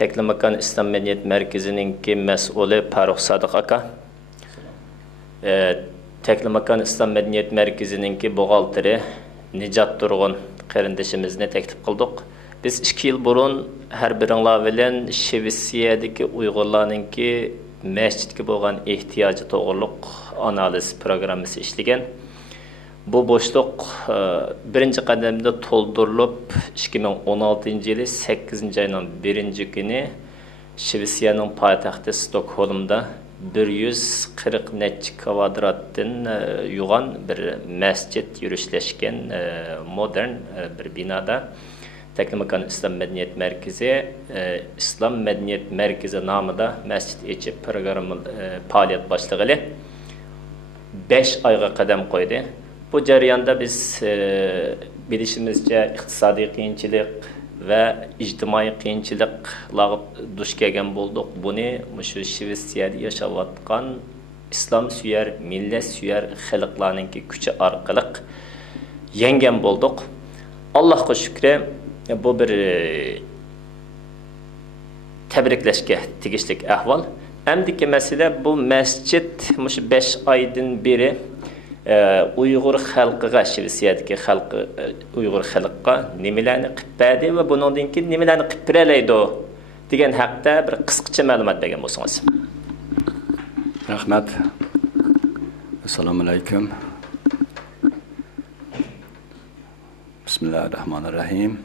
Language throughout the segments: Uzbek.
Teklimakan İslam Medeniyet Merkezi'ninki mes'uli Faruk Sadık aka. Teklimakan İslam Medeniyet Merkezi'ninki buğaltırı Nicat Durgun kardeşimizni teklif kıldık. Biz 2 yıl burun her birinla bilen Şivisiye'deki Uygurlarınki mescidki boğan ihtiyacı toğırlık analiz programısı işlegen. Bu boşluk birinci kademde toldurulup 2016 yılı 8. ayının 1. günü Şivisiye'nin payitahtı Stockholm'da 140 neçik kvadrattan yuğan bir mescid yürüyüşleşken modern bir binada Teklimakan İslam Medeniyet Merkezi, İslam Medeniyet Merkezi namıda mescid içi programı faaliyet başlığı 5 ayga kadem koydu. Bu jarayonda biz bilişimizce iqtisadi qiyinchilik ve ijtimoiy qiyinchiliklarga duch kelgan boldik. Buni mushu Shvetsiyada yashayotgan islom suyer, millat suyer xalqlarninki kuchi orqali yengen boldik. Allohga shukr, bu bir tabriklashga tegishli ahvol. Endiki mesele bu mescid mushu 5 aydan beri Uyghur xalqiga, Shvetsiyadagi xalqi Uyghur xalqqa nimalarni qilib berdi va bundan keyin nimalarni qilib beradi degan haqda bir qisqacha ma'lumot bergan bo'lsangiz. Rahmat. Assalomu alaykum. Bismillahirrahmanirrahim.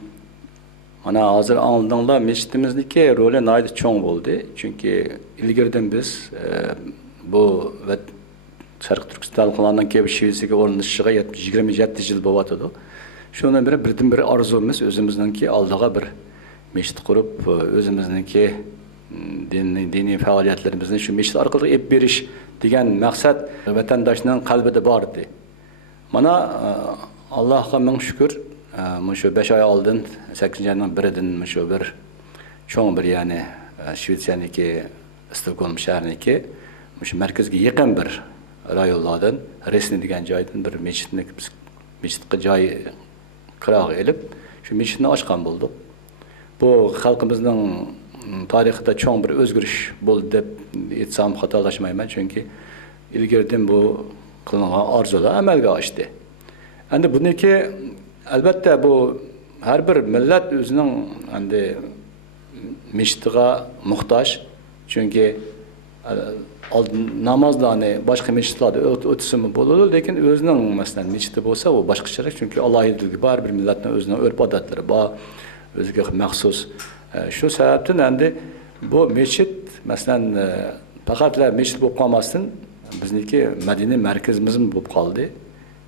Mana hozir oldinglar mescidimizniki roli nihoyat cho'ng bo'ldi. Chunki ilgaridan biz bu Sharq Turkiston xalqlarining keb Shvetsiyaga o'rnashishiga 27 yil bo'lyotdi. Shundan beri birdan-bir orzumuz o'zimizningki oldiga bir mescid qurib, o'zimizningki diniy faoliyatlarimizni shu mescid orqali olib berish degan maqsad vatandoshning qalbida bor edi. Mana Allohga ming shukr, shu 5 oy oldin 8-oyning biridan shu bir cho'ng bir ya'ni Shvetsiyaniki Stockholm shahriniki shu markazga yaqin bir rayonlardan Resni degan joydan bir mescidga joy qirog'i elib, shu mescidni ochgan bo'ldik. Bu xalqimizning tarixida cho'ng bir o'zgarish bo'ldi deb aytsam xatolashmayman, chunki ilgaridan bu qilingan orzular amalga oshdi. Endi buniki albatta bu har bir millat o'zining endi mescidga muhtoj, chunki namazlarni boshqa mescidlarda o'tsa bo'ladi, lekin o'zining masalan mescidi bo'lsa, u boshqacharoq, chunki alohidligi bor, bir millatning o'zining urf-odatlari bor, o'ziga maxsus. Shu sababdan endi bu mescid masalan faqatla mescid bo'lib qolmasdan, bizniki madaniy markazimiz bo'lib qoldi.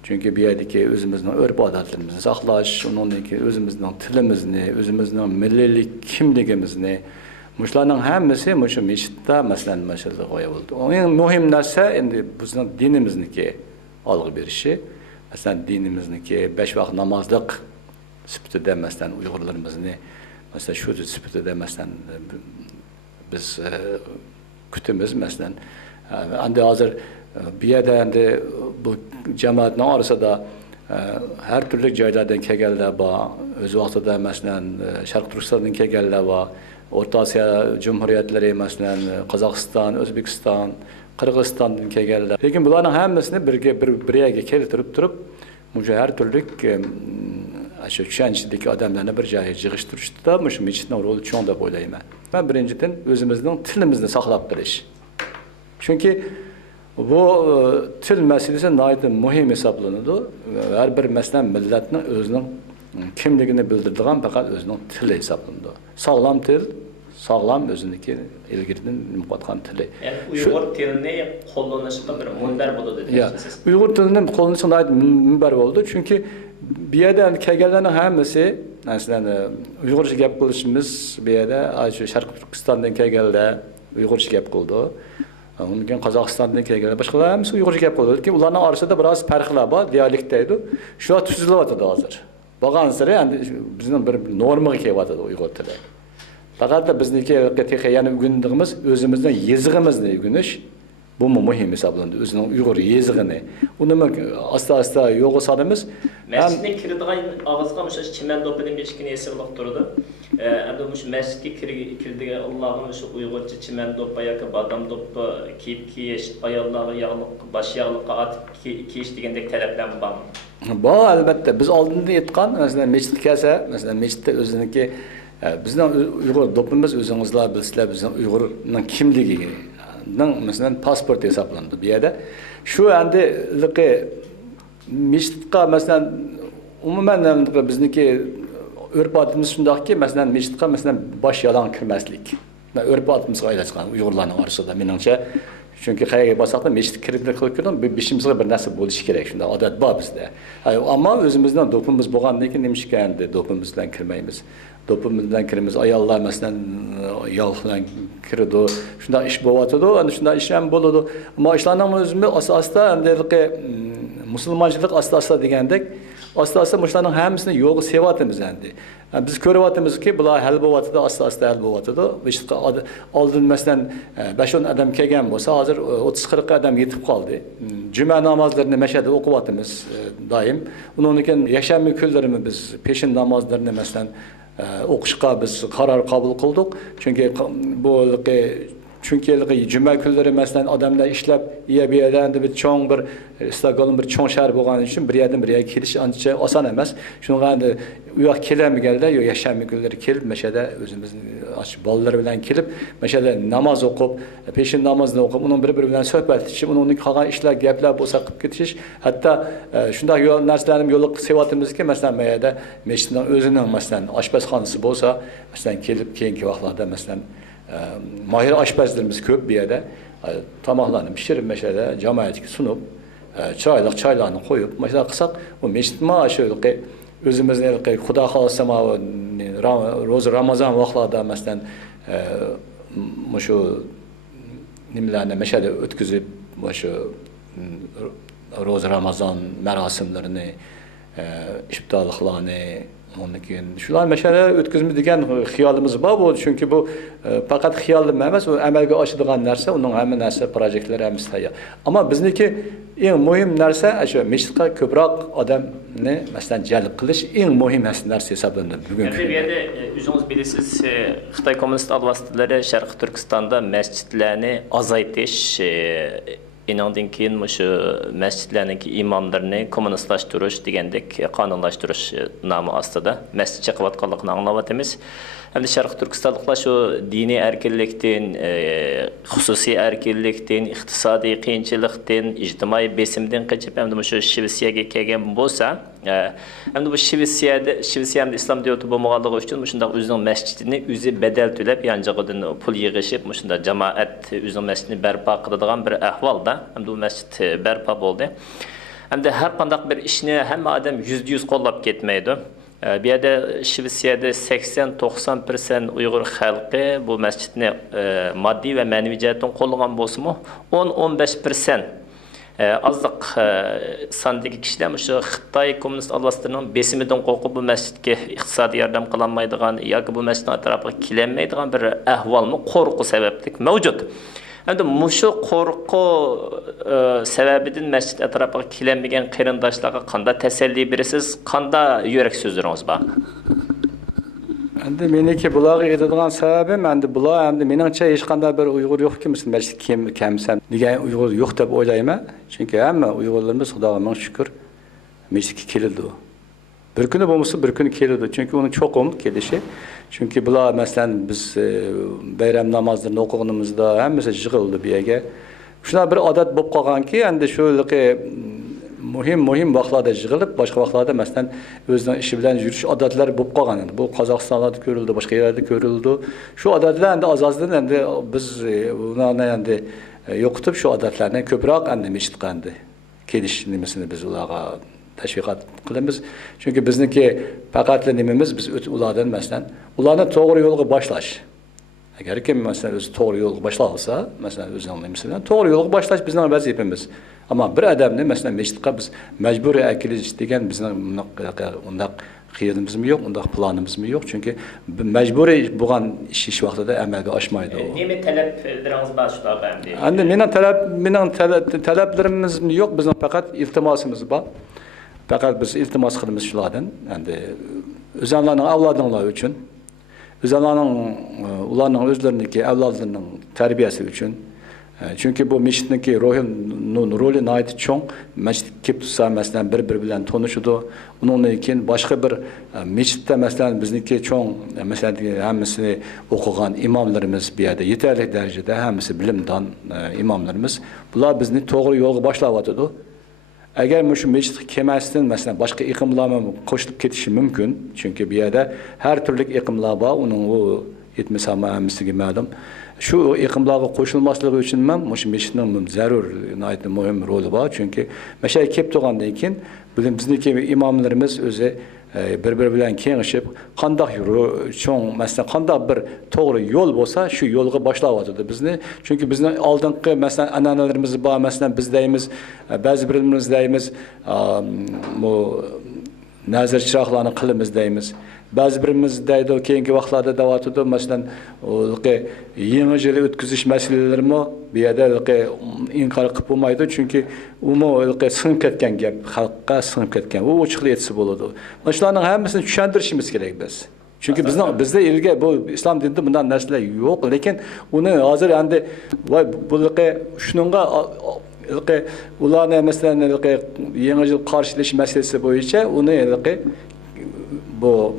Chunki bu yerdagi o'zimizning urf-odatlarimizni saqlash, undan keyin o'zimizning tilimizni, o'zimizning milliylik kimligimizni Muşlarning hammasi shu mescidda masalan masala qo'ya bo'ldi. Eng muhim narsa endi bizning dinimizniki olg'i berishi. Masalan dinimizniki 5 vaqt namozlik sifatida masalan Uyg'urlarimizni masalan shu sifatida masalan biz kutimiz masalan endi hozir bu yerda endi bu jamoatning orasida har turli joylardan kelganlar bor. O'z vaqtida masalan Sharq Turkistondan kelganlar bor. O'rta Osiyo Cumhuriyatlari masalan Qozog'iston, O'zbekiston, Qirg'izistondan kelganlar. Lekin bularning hammasini bir yerga keltirib turib, o'sha har turli shu tushunchadagi odamlarni bir joyga yig'ishtirishda shu mescidning roli cho'ng deb o'ylayman. Men birinchidan o'zimizning tilimizni saqlab qolish. Chunki bu til masalasi nihoyat muhim hisoblanadi. Har bir masalan millatning o'zining kimligini bildiradigan faqat o'zining tili hisoblanadi. Sağlam til, sağlam özündeki ilgirinin muqatqan tili. Yani Uyghur tilini qo'llanishga bir munbar bo'ladi deysiz. Uyghur tilini qo'llanishga munbar bo'ldi, chunki bu yerda kelganlarning hammasi masalan Uyg'urcha gap qilishimiz bu yerda shu Sharq Turkistondan kelganlar Uyg'urcha gap qildi. Undan keyin Qozog'istondan kelganlar boshqalar hammasi Uyg'urcha gap qildi. Lekin ularning orasida biroz farqlar bor, dialekt deydi. Shular tuzilyapti hozir. Bo'lgan sari endi bizning bir normaga kelyapti Uyg'ur tili. Faqat da bizniki yana o'rgandigimiz o'zimizning yezig'imizni o'rganish Bu mu muhim hesaplandı. Özünün Uyghur yezgini. Onu asta yola salımız. Mescidine kirdiğin ağızga mı çimen dopinin geçkini esirlik durdu. Hem de şu mescide kirdiği Allah'ın şu Uygurca çimen dopa yakı badam dopa kiyip kiyiş ayarları yağlık baş yağlık atıp kiyiş degендek talepler var mı? Bu elbette biz aldığında etkan mesela mescid kelse mesela mescidde özününki bizden Uygur dopumuz özünüzler bilsizler bizden Uygur'un kimliği mesela pasport hesaplandı bir yerde. Şu anda mescidde mesela umumen bizdeki örf adımız şundak ki mesela mescidde mesela baş yalan kirmeslik. Örf adımız gayet çıkan Uygurların arasında menimce. Çünkü hayır basakta mescid kirdiğinde kılıkırdan beşimizde bir nasıl buluş gerek şunda adet var bizde. Ama özümüzden dopumuz boğan ne ki demiş ki yani dopumuzdan kirmeyimiz. Dopumuzdan kirmemiz ayallar mesela yağlan kirdi. Şunda iş boğatıdı, şunda işlem buludu. Ama işlerden özümüz asla hem de Müslümançılık asla degendek. Asla müşterinin hemsini yolu sevatımız endi. Yani biz körüvatımız ki bular hal bovatıda asla hal bovatıda. İşte aldın mesela 5-10 adam kelgen bolsa hazır 30-40 adam yetip kaldı. Cuma namazlarını meşhede okuvatımız daim. Onun yaşam müküllerimi biz peşin namazlarını mesela okuşqa biz karar kabul kıldık. Çünkü bu çünkü cuma günleri mesela adamlar işlep iyi bir yerden bir çoğun bir İstanbul'un bir çoğun şehir boğan için bir yerden bir yere geliş anca asan emas. Şunu yani uyak kelem geldi yo yaşam günleri kelip meşede özümüzün balları bilen kelip meşede namaz okup peşin namazını okup onun bir bilen sohbet etişip onun kalan işler gaplar bolsa qıp ketiş hatta şunda yol narsalarım yoluk sevatımız ki mesela meşede meşinden özünün mesela aşpazxanası bolsa mesela kelip keyinki vaqtlarda mesela mahir aşpazlarımız köp bir yerde tamahlarını pişirip meşede cemaatki sunup çaylarını koyup mesela kısak o meşit maaşı özümüzün Xudo xolasa ro'za Ramazon vaqtlarida mesela şu nimalarni meşede o'tkazib şu ro'za Ramazon marosimlarini iftorliklarni şular meşale ötküzümüz degen xiyalımız var bu çünkü bu fakat xiyalım emas o amalga oshadigan narsa onun hamma narsa proyektlar hamiz tayyor ama bizniki eng muhim narsa shu mescidga ko'proq odamni masalan jalb qilish eng muhim narsa hisoblanadi bugungi kunda. Bu yerda o'zingiz bilasiz Xitoy kommunist avlostilari Sharq Turkistonda masjidlarni azaytish İnandan keyin şu mescidlerdeki imamlarını komünistlaştırış degендek kanunlaştırış namı astida mescid çaqıvatqanlığını anlavatımız. Hem de Şarkı Türkistanlıklar şu dini erkinlikten, hususi erkinlikten, iktisadi qiyinchilikten, ictimai besimden kaçıp hem de şu Şivisiyaga kelgan bolsa, hem de bu Şivisiyada İslam devleti bo'lmaganligi uchun shunda o'zining masjidini o'zi bedel to'lab yanjig'idan pul yig'ishib, shunda jamoat o'zining masjidini barpo qiladigan bir ahvolda, hem de bu masjid barpo bo'ldi. Hem de her qanday bir ishni hamma odam %100 qo'llab ketmaydi. Bir yerde Şivisiyada 80-90% Uyghur xalqi bu masjidni maddi ve manevi jihatdan qo'llagan bo'lsa-mu, 10-15% azliq sondagi kishilar shu Xitoy kommunist avlostlarining besimidan qo'rqib bu masjidga iqtisodiy yordam qilinmaydigan yoki bu masjidning atrofiga kelinmaydigan bir ahvolmi qo'rquv sababli mavjud. Endi mushu qo'rquv sababidan masjid atrofiga kelinmagan qarindoshlarga qanday tasalli berasiz, qanday yurak so'zlaringiz bor? Endi meniki bularga aytadigan sababim endi bular endi meningcha hech qanday bir Uyg'ur yo'qki, masjid kamsan degan Uyg'ur yo'q deb o'ylayman. Chunki hamma Uyg'urlarimiz Xudoga ming shukr masjidga keldi. Bir kuni bo'lmasa bir kuni keldi. Chunki uni cho'qim kelishi. Çünkü bular mesela biz bayram namazlarını okuduğumuzda hammasi yig'ildi bu yerga. Shuna bir odat bo'lib qolganki, endi shu muhim vaqtlarda yig'ilib, boshqa vaqtlarda mesela o'zining ishi bilan yurish odatlari bo'lib qolgan. Bu Qozog'istonda ko'rildi, boshqa yerlarda ko'rildi. Shu odatlar endi azozdan endi biz ularni endi yo'qotib shu odatlarni ko'proq endi meshitga endi kelish nimasini biz ularga teşviqat qilamiz. Çünkü bizniki faqatli nimamiz biz ulardan mesela ularni to'g'ri yo'lga boshlash. Agar kim mesela o'zi to'g'ri yo'lga boshlay olsa, mesela o'zining nimasi bilan to'g'ri yo'lga boshlash bizning vazifamiz. Ama bir odamni mesela mesjidga biz majburiy akilish degan bizning undaq xiyelimiz mi yok, unda planımız mı yok. Çünkü mecburi bulan iş vaxtida amalga oshmaydi. Nima talablarınız var shular endi? Endi mening talablarimiz yok, bizning faqat iltimosimiz bor. Faqat biz iltimos qilamiz shulardan. Endi o'zlarining avlodinlar uchun, ularning o'zlariniki avlodlarining tarbiyasi uchun. Çünkü bu meşitniki rolü nayet çoğun. Meşit kip tutsa mesela bir bilen tanışıdı. Onunla ikin başka bir meşitte mesela bizdeki çoğun mesela hemisi okugan imamlarımız bir yerde yeterli derecede hemisi bilimdan imamlarımız. Bunlar bizni doğru yolu başlavatıdı. Eğer şu meşit kemesinden mesela başka ikimlarla koşulup ketişi mümkün. Çünkü bir yerde her türlü ikimlar var. Onun o etmesi ama hemisi malum. Şu iqimlarga qo'shilmasligi uchun ham o'sha meshitning zarur muhim roli bor. Chunki masha kelib turgandan keyin bizniki imomlarimiz o'zi bir bilan kengashib, qanday cho'ng masalan qanday bir to'g'ri yo'l bo'lsa, shu yo'lga boshlayotdi bizni. Chunki bizning oldingi masalan an'analarimiz bor, masalan biz deymiz, ba'zi birimiz deymiz, bu nazar chiroqlarni qilimiz deymiz. Bazı birimiz deydi keyingi vaqtlarda davatıda mesela yeni yılı ötkiziş meseleleri mi bir yerde inkar qilib bo'lmaydi çünkü umu sınıp ketken gap xalqqa sınıp ketken o ochiqlik etsa bo'ladi. Mana shularning hammasini tushuntirishimiz kerak biz. Çünkü bizde ilgi bu İslam dinida bundan narsalar yo'q, lekin uni hozir endi bu shunga ularni masalan yeni yıl qarshilanish masalasi bo'yicha uni bu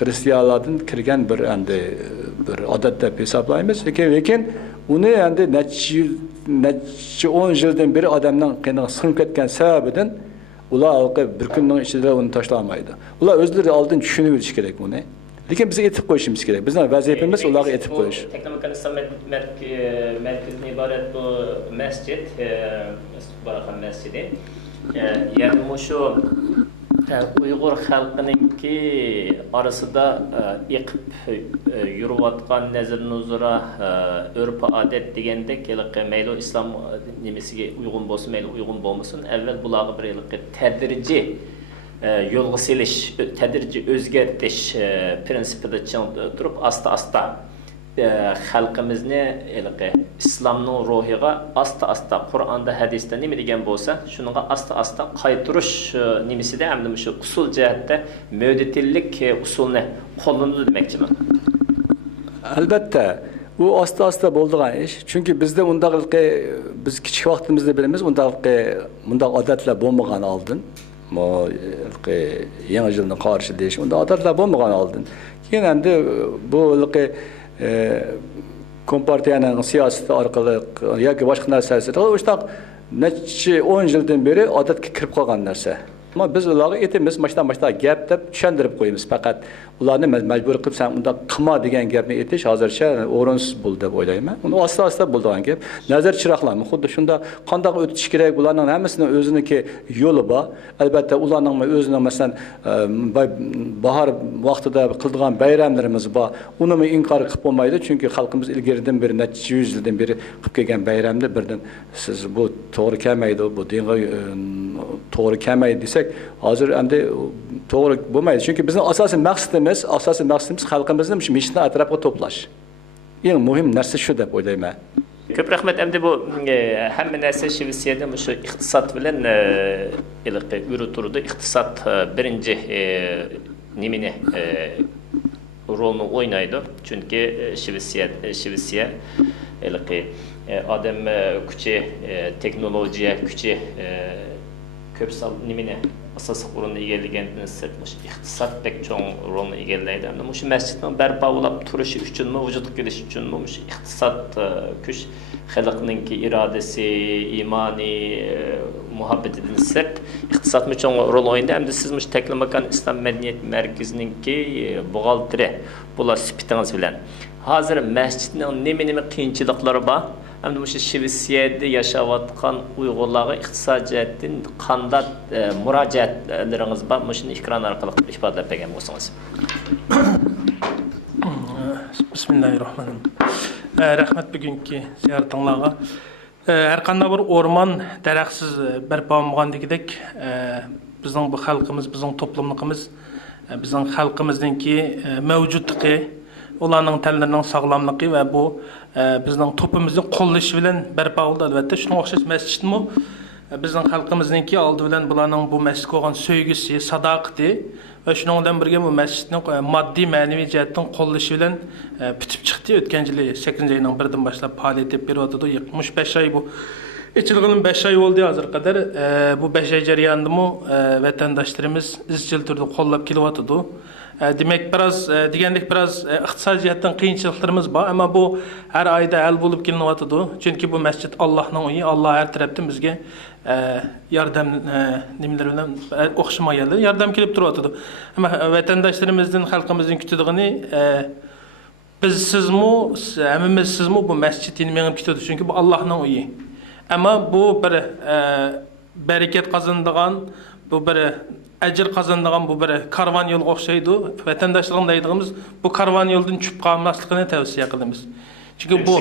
Hristiyanlardan kirgen bir adet deb hesaplaymiz. Lekin uni endi neçe 10 yıldan beri adamdan qiyinga sınıp ketken sebebinden ular bir kunning ichida uni tashlamaydi. Ular o'zlari oldin tushunib olish kerak buni. Lekin biz etib qo'yishimiz kerak. Bizning vazifamiz ularga etib qo'yish. Teknomekanizm merkezidan iborat bu masjid, Barakan Mescidi. Yani şu Uyghur halkınınki arasında iqib yürüvatkan nezir-nuzura örp adet degende meyli İslam nimesiga uygun bolsun, meyli uygun bolmasın. Evvel bulağı bir tedirici yolga selish, tedirici özgertish prinsipida durup asta xalqimizni İslamning ruhiga asta Qur'onda hadisda nima degan bo'lsa, shunga asta qaytirish nimasida hamda shu usul jihatda mo'detillik usulni qo'llanadi demoqchiman. Albatta, bu asta bo'lgan ish. Chunki bizda biz kichik vaqtimizda bilamiz, undaq odatlar bo'lmagan oldin. Yangi yilni qarshilanish, unda odatlar bo'lmagan oldin. Keyin endi bu Kompartiyaning siyosati orqali yoki boshqa narsasi o'shtaq necha 10 yildan beri odatga kirib qolgan narsa. Ama biz ularga etimiz baştan gap deb tushuntirib qo'yamiz. Faqat ularni majbur qilib sen unda qilma degan gapni aytish hozircha o'rinsiz bo'ldi deb o'ylayman. Uni asta bo'lgan gap. Nazar chiroqlarni xuddi shunda qanday o'tish kerak bularning hammasining o'ziniki yo'li bor. Albatta ularning o'zining masalan bahor vaqtida qildigan bayramlarimiz bor. Uni inkor qilib bo'lmaydi, chunki xalqimiz ilgaridan beri necha 100 yildan beri qilib kelgan bayramda birdan siz bu to'g'ri kelmaydi, bu dinga to'g'ri kelmaydi desak, hozir endi to'g'ri bo'lmaydi. Chunki bizning asosiy maqsadimiz xalqimizni shu meshitni atrofiga to'plash. Eng muhim narsa shu deb o'ylayman. Ko'p rahmat. Endi bu hamma narsa Shvetsiyada shu iqtisod bilan yuriturdi. Iqtisod birinchi nimani rolni o'ynaydi. Chunki Shvetsiya odam kuchi, texnologiya kuchi ko'p sal nimani asosiy o'rinni egallagandan sirtmish iqtisod pek cho'ng rolni egallaydi. Hamda shu masjidning barpo bo'lib turishi uchunmi, vujudga kelishi uchunmi shu iqtisod kuch xalqningki irodasi, iymoni, muhabbatidan sirt iqtisodmi cho'ng rol o'ynaydi. Hamda siz shu Teknomekan Islom madaniyat markazininki buxgalteri bular sifatingiz bilan hozir masjidning nima qiyinchiliklari bor? Hem de Şvetsiyada yaşayotgan Uyg'urlarga iqtisod jihatdan qanday murojaatlarınız bor? Shuni ekran orqali ifodalab bergan bo'lsangiz. Bismillahirrahmanirrahim. Rahmat bugungi ziyoratingizga. Har qanday bir o'rmon daraxtsiz barpo bo'lgandagidek bizning bu xalqimiz, bizning to'plamligimiz bizning xalqimizningki mavjudligi, ularning tanlarining sog'lomligi va bu bizning to'pimizning qo'llashi bilan barpo bo'ldi. Albatta, shunga o'xshash masjidmi bizning xalqimizningki oldi bilan bularning bu masjidga bo'lgan sevgisi, sadoqati va shundan birga bu masjidning moddiy ma'naviy jihatdan qo'llashi bilan bitib chiqdi. O'tgan yili 8-oyning 1-dan boshlab faoliyat olib beryapti. 75 oy bu İçilginin 5 ay oldu hazır kadar. Bu 5 ay jarayonida vatandaşlarımız izchil turda qo'llab kelyapti. Demek biraz deganlik biraz iqtisodiy jihatdan qiyinchiliklarimiz bor, ammo bu har oyda hal bo'lib kelinyapti. Chunki bu masjid Allohning uyi, Alloh har tarafdan bizga yordam nimalar bilan o'xshamaganlar yordam kelib turibdi. Ammo vatandaşlarimizdan, xalqimizning kutadiğini biz sizmi, hammamiz sizmi bu masjid menib ketadi. Chunki bu Allohning uyi. Ama bu bir bereket kazandığan, bu bir ecir kazandığan, bu bir karvan yolu o'xshaydi. Vatandaşlığın deydiğimiz bu karvan yoldan çıkıp kalmaslıqını tavsiye qilamiz. Çünkü bu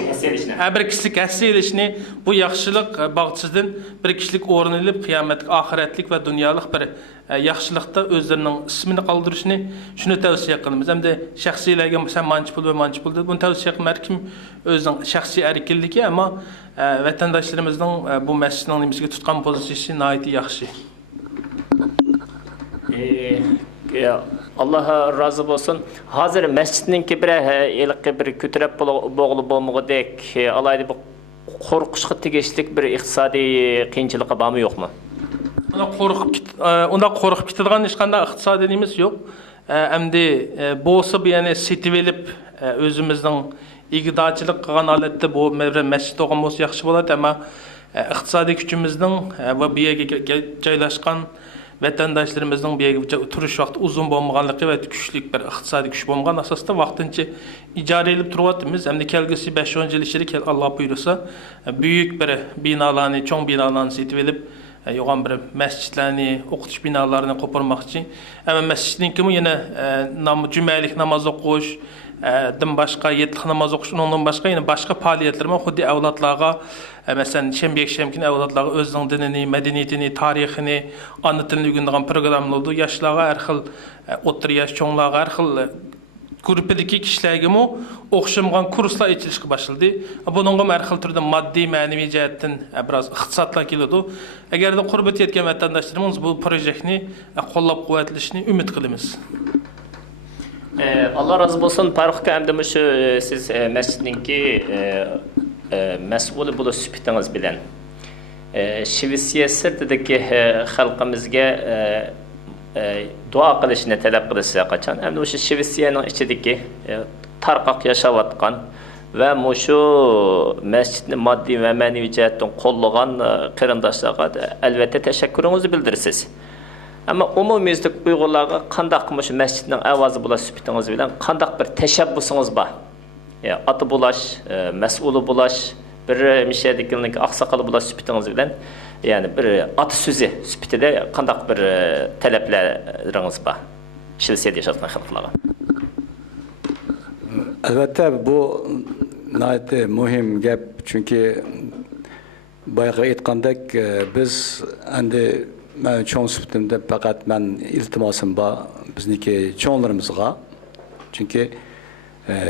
bir kişilik həssilişini, bu yaxşılıq bağçıdan bir kişilik o'rnilib qiyomatlik, ahiretlik ve dünyalık bir yaxşılıqda özlerinin ismini qaldırışını şunu tavsiye qilamiz. Hem de şəxsilərə sen mançpul ve mançpul dedi. Bunu tavsiye qilmər kim özünün şəxsi erkinligi, ama vatandaşlarımızın bu məscidin nimisiga tutqan pozisiyasi nəhayət yaxşı. Allah razı olsun. Hazır mescidninki bir kütürep boğulu bolmagıdek alaydı bu qorquşqa tegishlik bir iqtisodiy qiyinchiligi bormi yo'qmi? Onda qo'rqib ketadigan hech qanday iqtisodiy nimiz yo'q. Endi bo'lsa bu yani setib elib o'zimizning igdorchilik qilgan holatda bu masjid olgan bo'lsa yaxshi bo'ladi, ammo iqtisodiy kuchimizning va bu yerga joylashgan vatandaşlarımızın bir turuş vaqti uzun bo'lmaganligi va kuchlik bir iqtisodiy kuch bo'lmagan asosda vaqtincha ijara elib turyapmiz. Hamda kelgusi 5-10 yil ichida Alloh buyursa büyük bir binolarni, cho'ng binolarni setib elib yo'g'on bir masjidlarni, o'qitish binolarini qo'pormoqchi. Ammo masjidninki yana jumalik namoz o'qish, din boshqa yetlik namoz o'qish, undan boshqa yana boshqa faoliyatlar ham xuddi avlodlarga mesela şemkin avlodlarga o'zining dinini, madaniyatini, tarixini anlatılını o'rganadigan programmalar oldu. Yoshlarga har xil, o'rta yosh, cho'nglarga har xil gruppidagi kishilarga o'xshamagan kurslar ochilishga boshladi. Buningga har xil turda moddiy, ma'naviy jihatdan biroz iqtisodlar keladi. Agarda qurbat yetgan vatandoshlarimiz bu proyektni qo'llab-quvvatlashni umid qilamiz. Allah razı olsun. Farruh Kam'da şu siz mescidinki mas'ul bo'lish sifatingiz bilan Shvetsiya sirtidagi xalqimizga duo qilishni talab qilsa qachon endi o'sha Shvetsiyaning ichidagi tarqoq yashayotgan va shu masjidni moddiy va ma'naviy jihatdan qo'llagan qarindoshlarga albatta tashakkuringizni bildirasiz. Ama umumiyizlik Uyg'urlarga qandaq shu masjidning ovozi bo'lish sifatingiz bilan qandaq bir tashabbusingiz bor? Atı bulaş, mas'ulu bulaş, bir müşahidikilnik aksakalı bulaş süpitiniz bilen, yani bir atı sözü süpitide kandak bir talepleriniz var. Şilsiyede yaşatkan halklara. Elbette bu nayet mühim gap, çünkü bayağı aytgandek biz endi men çoğun süpitimde fakat men iltimasım var bizniki çoğunlarımızga, çünkü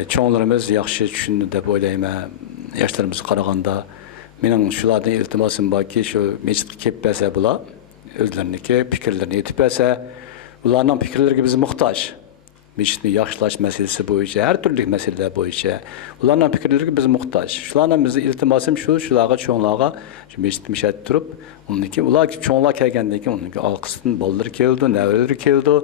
çoğunlarımız yaxşı düşündü deb o'ylayman. Yoshlarimiz qaraganda mening shulardan iltimosim borki, shu masjidga kelib bersa bular o'zlariniki fikrlarini aytib bersa, ularning fikrlariga biz muhtoj. Masjidni yaxshilash masalasi bo'yicha, har turli masalalar bo'yicha ularning fikrlariga biz muhtoj. Shularning bizni iltimosim shularga cho'nglarga shu masjid mishat turib, uniki ular cho'nglar kelgandan keyin uniki orqasidan bolalar keldi, navralar keldi.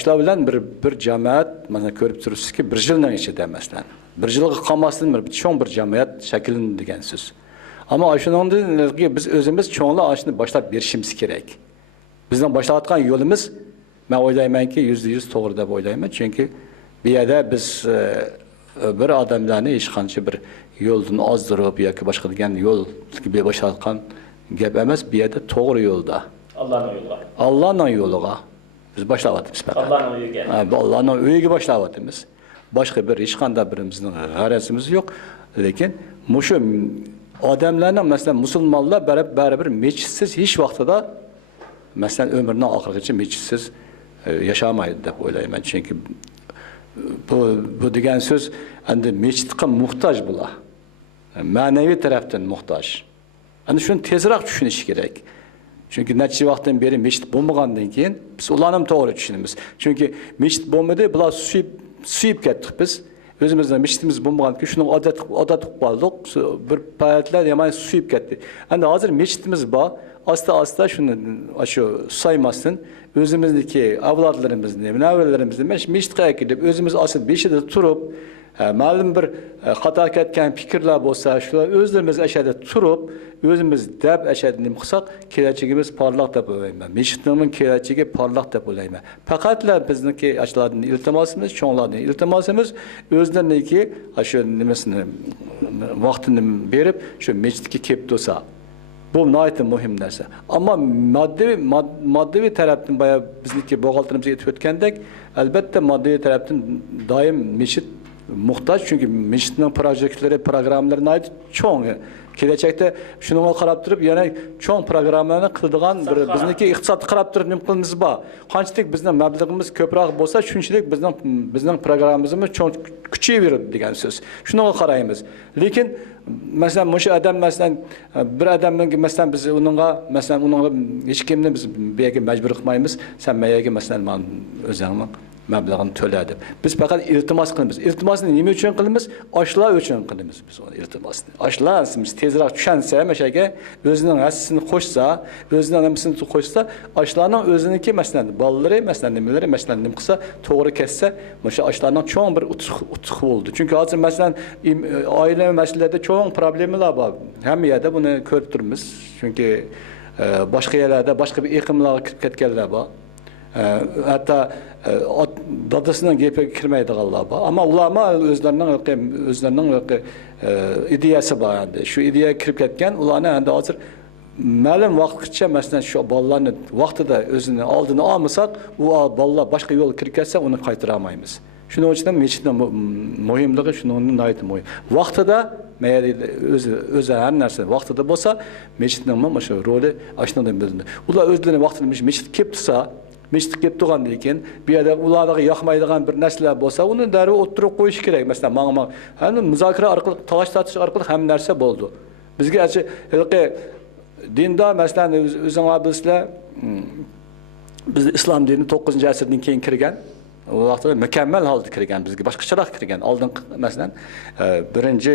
Shular bilan bir jamoat, mana ko'rib turibsizki, bir yilning ichida emasdan. Bir yilga qolmasdan bir cho'ng bir jamoat shakllandi degan so'z. Ammo shundan biz o'zimiz cho'nglar ashni boshlab berishimiz kerak. Bizning boshlayotgan yo'limiz men o'ylaymanki %100 to'g'ri deb o'ylayman. Chunki bu yerda biz bir odamlarni hech qancha bir yo'ldan ozdirib yoki boshqa degan yo'lga boshlayotgan gap emas, bu yerda to'g'ri yo'lda. Allohning yo'liga. Allohning yo'liga biz boshlayapmiz faqat. Allohning uyiga. Allohning uyiga boshlayapmiz. Boshqa bir hech qanday birimizning g'arazimiz yo'q. Lekin mushu odamlarning masalan musulmonlar baribir mechsiz hech vaqtida masalan ömrünün oxirigacha mechsiz yaşamaydı deb o'ylayman. Çünkü bu degan so'z endi mechitga muhtoj bular. Ma'naviy tarafdan muhtoj. Endi shuni tezroq tushunish kerak. Çünkü neçe vaqtdan beri mechit bo'lmagandan keyin biz ularni to'g'ri tushunamiz. Chunki mechit bo'lmadi, bular suyib ketdik biz. Özümüzden mechitimiz bo'lmagan ki şunun odat qilib qoldik. Bir paytlar yomon suyib ketdi. Endi hozir mechitimiz bor. Asta şunu shu saymasın. Özümüzdeki avlodlarimizni, münavverlerimizni mechitga akidib, özümüz asıl beshida turib, ma'lum bir xato ketgan fikrlar bo'lsa, shular o'zlarimiz ashada turib, o'zimiz deb ashada nima qilsak, kelajagimiz parlaq deb o'ylayman. Mechitning kelajagi parlaq deb o'ylayman. Faqatlar bizniki ashlardan iltimosimiz, cho'nglardan iltimosimiz o'zlariniki shu nimasini vaqtini berib, shu mechitga kelib tursa. Bu nayet muhim narsa. Ama maddi taraftan bayağı bizniki boğaltırımıza yetip ötkendek, elbette maddi taraftan daim mechit muhtaç çünkü mechitning projektleri, programları nayet çoğun. Gelecekte şunu qarab turib, yana çoğun programlarni qiladigan bir bizniki iqtisodni qarab turib nima qilamiz bor. Qanchalik bizning mablag'imiz ko'proq bo'lsa, shunchalik bizning programmamiz cho'ng kuchayaveradi degan so'z. Shuni qaraymiz. Lekin masalan, o'sha odam masalan bir odamning masalan biz uningga hech kimni biz bu yerga majbur qilmaymiz. Sen meyaga masalan men o'zingning mablag'ini to'la deb. Biz faqat iltimos qilamiz. Iltimosni nima uchun qilamiz? Oshlar uchun qilamiz biz onu iltimosni. Oshlar biz tezroq tushunsa, mashaga o'zining hassasini qo'shsa, o'zining nimasini qo'shsa, oshlarning o'ziniki masalan bolalari, masalan nimalari, masalan nima qilsa, to'g'ri kessa, o'sha oshlarning cho'ng bir utuq bo'ldi. Chunki hozir masalan oila masalalarida cho'ng problemalar bor. Hamma yerda buni ko'rib turibmiz. Chunki boshqa yerlarda boshqa bir iqlimlarga kirib ketganlar bor. Hatta dadasının gepe kirmeydiğanlar var. Ama ulama özlerinin ideyası var yani. Şu ideye kirip ketken ularına yani hazır ma'lum vaqtgacha mesela şu bolalarni vaqtida o'zini oldini olmasak, u bolalar boshqa yo'l kirib ketsa, uni qaytaramaymiz. Shuning uchun mechitning muhimligi shuningni aytib muhim. Vaqtida o'zi har narsa vaqtida bo'lsa, mechitning mana shu roli ashundan bilinadi. Ular o'zlarining vaqtida mechit kelib tursa, mechit kelib turgandan keyin bu yerda ularga yoqmaydigan bir narsalar bo'lsa, uni darrov o'ttirib qo'yish kerak. Masalan, mana muzokara orqali, talash tortish orqali ham narsa bo'ldi. Bizga dinda masalan o'zinglar bilsizlar, biz islom dini 9-asrdan keyin kirgan. O vaqtda mukammal holda kirgan, bizga boshqacharoq kirgan. Oldin masalan, birinchi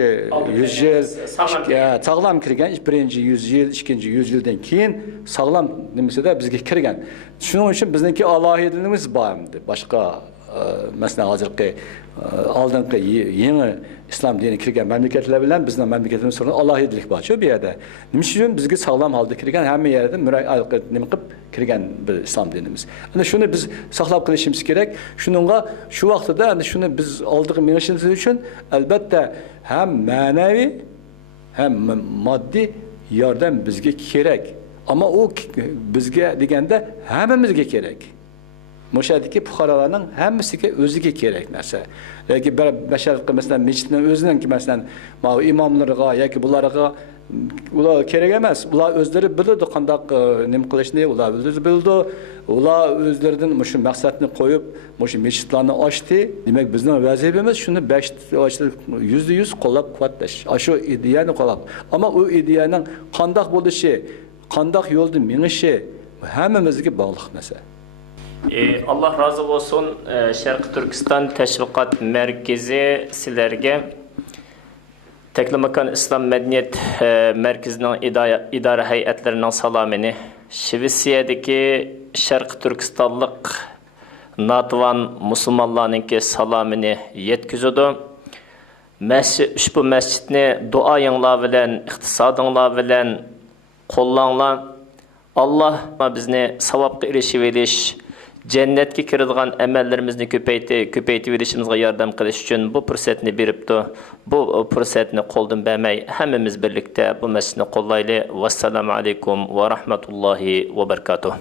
100 yil sog'lom kirgan, birinchi 100 yil, ikkinchi 100 yildan keyin sog'lom nimasida bizga kirgan. Shuning uchun bizniki alohidligimiz bor endi. Boshqa masalan hozirgi oldingi yangi islom dini kirgan mamlakatlar bilan bizning mamlakatimiz o'rtasida alohidlik bor. Shu yerda nima uchun bizga sog'lom holda kirgan, hamma yerda nima qilib kirgan bir islom dinimiz. Ana shuni biz saqlab qolishimiz kerak. Shuningga shu vaqtida ana shuni biz oldiga minishimiz uchun albatta ham ma'naviy ham moddiy yordam bizga kerak. Ama o bizga deganda hammamizga kerak. Mo'shadagi fuqarolarning hammasiga o'ziga kerak narsa. Yoki bir basharqa masalan mechitning o'zining masalan imomlarga yoki bularga ular kerak emas. Ular o'zlari biladi qanday nima qilishni, ular o'zlari bildi. Ular o'zlaridan shu maqsadni qo'yib, shu mechitlarni ochdi. Demak, bizning vazifamiz shuni 100% qo'llab-quvvatlash. Shu ideyani qo'llab. Ammo u ideyaning qanday bo'lishi, qanday yo'lda menishi hammamizga bog'liq narsa. Allah razı olsun. Şarkı Türkistan Teşviqat Merkezi sizlerge Teklimakan İslam Medeniyet Merkezi'nin idare heyetlerinin salamini, Şivisiye'deki Şarkı Türkistanlık Natvan Müslümanlarınki salamini yetkizdi. Bu mescidini dua yanlar bilen, iktisadınlar bilen qo'llanglar. Allah bizni savobga erishib edish, jannatga kiradigan amallarimizni ko'paytib verishimizga yordam qilish uchun bu fursatni beribdi. Bu fursatni qo'ldan bermay hammamiz birlikda bu masjidni qo'llaylik. Vassalomu alaykum va rahmatullohi va barakatuh.